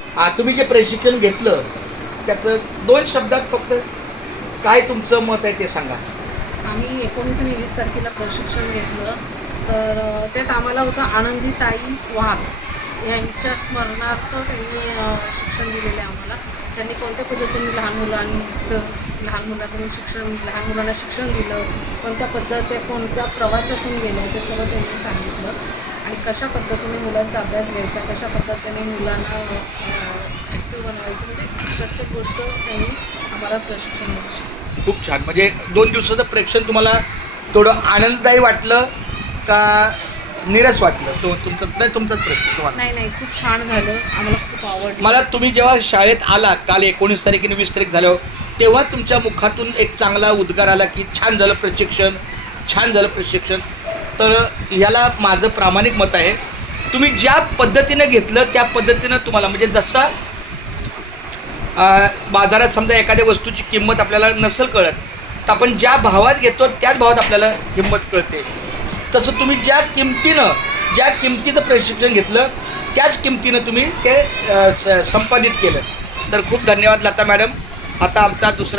तुम्ही जे प्रशिक्षण घेतलं त्याचं 2 शब्दात फक्त काय तुमचं मत आहे ते सांगा. आम्ही 19 आणि 20 तारखेला प्रशिक्षण घेतलं, तर त्यात आम्हाला होतं आनंदीताई वाघ यांच्या स्मरणार्थ त्यांनी शिक्षण दिलेलं आहे आम्हाला. त्यांनी कोणत्या पद्धतीने लहान मुलांना शिक्षण दिलं, कोणत्या प्रवासातून गेलं ते सर्व त्यांनी सांगितलं, आणि कशा पद्धतीने मुलांचा अभ्यास घ्यायचा, कशा पद्धतीने मुलांना ॲक्टिव्ह बनवायचं, म्हणजे प्रत्येक गोष्ट त्यांनी आम्हाला प्रशिक्षण दिलं. खूप छान. म्हणजे 2 दिवसाचं प्रेक्षण तुम्हाला थोडं आनंददायी वाटलं का निरस वाटलं? तो तुमचाच प्रश्न तुम्हाला. नाही, खूप छान झालं, आम्हाला खूप आवडलं. मला तुम्ही जेव्हा शाळेत आला काल 19 तारीख आणि 20 तारीख झाल्यावर, तेव्हा तुमच्या मुखातून एक चांगला उद्गार आला की छान झालं प्रशिक्षण. तर याला माझं प्रामाणिक मत आहे. तुम्ही ज्या पद्धतीनं घेतलं त्या पद्धतीनं तुम्हाला, म्हणजे जसा बाजारात समजा एखाद्या वस्तूची किंमत आपल्याला नसेल कळत, तर आपण ज्या भावात घेतो त्याच भावात आपल्याला किंमत कळते. तसं तुम्ही ज्या किमतीचं प्रशिक्षण घेतलं त्याच किमतीनं तुम्ही ते संपादित केलं. तर खूप धन्यवाद लता मॅडम. आता आमचा दुसरा